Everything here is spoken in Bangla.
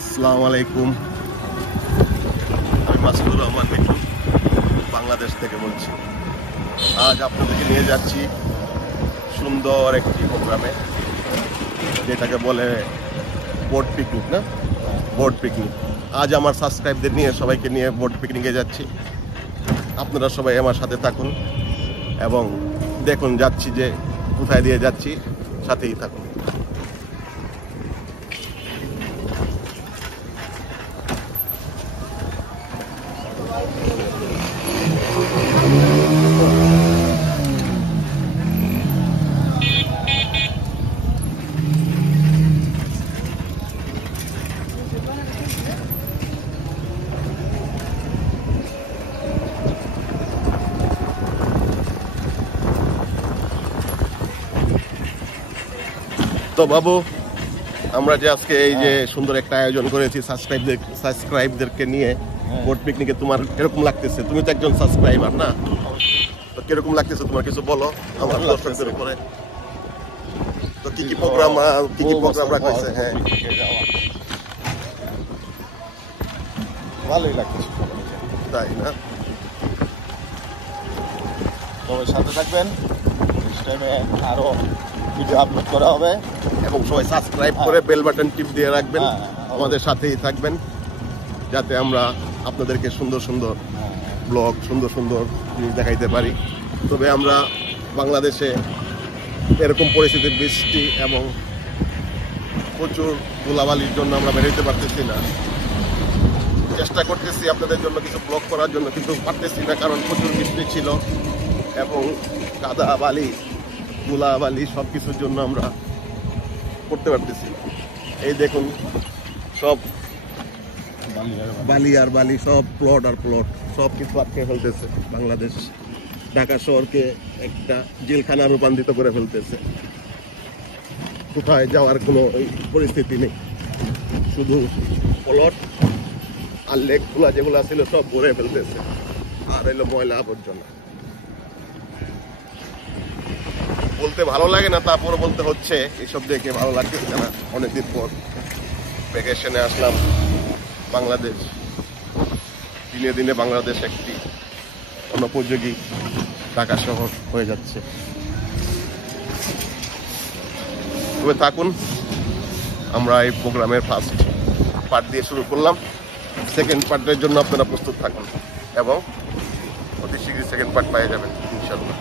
আসসালামু আলাইকুম। আমি মাসুদুর রহমান মিঠু বাংলাদেশ থেকে বলছি। আজ আপনাদেরকে নিয়ে যাচ্ছি সুন্দর একটি প্রোগ্রামে, যেটাকে বলে বোট পিকনিক। না, বোট পিকনিক। আজ আমার সাবস্ক্রাইবদের নিয়ে সবাইকে নিয়ে বোট পিকনিকে যাচ্ছি। আপনারা সবাই আমার সাথে থাকুন এবং দেখুন যাচ্ছি যে কোথায় দিয়ে যাচ্ছি, সাথেই থাকুন। তো বাবু, আমরা যে আজকে এই যে সুন্দর একটা আয়োজন করেছি সাবস্ক্রাইবদেরকে নিয়ে বোট পিকনিকে, তোমার কিরকম লাগতেছে? তুমি তো একজন সাবস্ক্রাইবার, না? তো কিরকম লাগতেছে তোমার, কিছু বলো আমার দর্শকদের উপরে। তো কি কি প্রোগ্রাম রাখা হয়েছে? হ্যাঁ, ভালোই লাগতেছে, তাই না? সবাই সাথে থাকবেন। নেক্সট টাইমে আরো ভিডিও আপলোড করা হবে এবং সবাই সাবস্ক্রাইব করে বেল বাটন টিপ দিয়ে রাখবেন, আমাদের সাথেই থাকবেন, যাতে আমরা আপনাদেরকে সুন্দর সুন্দর ব্লগ, সুন্দর সুন্দর জিনিস দেখাইতে পারি। তবে আমরা বাংলাদেশে এরকম পরিস্থিতি, বৃষ্টি এবং প্রচুর ধুলাবালির জন্য আমরা বেরোতে পারতেছি না। চেষ্টা করতেছি আপনাদের জন্য কিছু ব্লগ করার জন্য, কিন্তু পারতেছি না, কারণ প্রচুর বৃষ্টি ছিল এবং কাদা বালি, ধুলাবালি সব কিছুর জন্য আমরা করতে পারতেছি না। এই দেখুন, সব বালি আর বালি, সব প্লট আর প্লট, সব কিছু আটকে ফেলতেছে। বাংলাদেশ ঢাকা শহরকে একটা জেলখানা রূপান্তরিত করে ফেলতেছে। কোথায় যাওয়ার কোনো পরিস্থিতি নেই, শুধু প্লট আর লেকগুলা যেগুলো ছিল সব ভরে ফেলতেছে, আর এলো ময়লা আবর্জনা। বলতে ভালো লাগে না, তারপরে বলতে হচ্ছে। এইসব দেখে ভালো লাগতেছে না। অনেকদিন পর ভ্যাকেশনে আসলাম বাংলাদেশ। দিনে দিনে বাংলাদেশ একটি অনুপযোগী ঢাকা শহর হয়ে যাচ্ছে। তবে থাকুন, আমরা এই প্রোগ্রামের ফার্স্ট পার্ট দিয়ে শুরু করলাম। সেকেন্ড পার্টের জন্য আপনারা প্রস্তুত থাকুন এবং অতি শীঘ্রই সেকেন্ড পার্ট পেয়ে যাবেন ইনশাল্লাহ।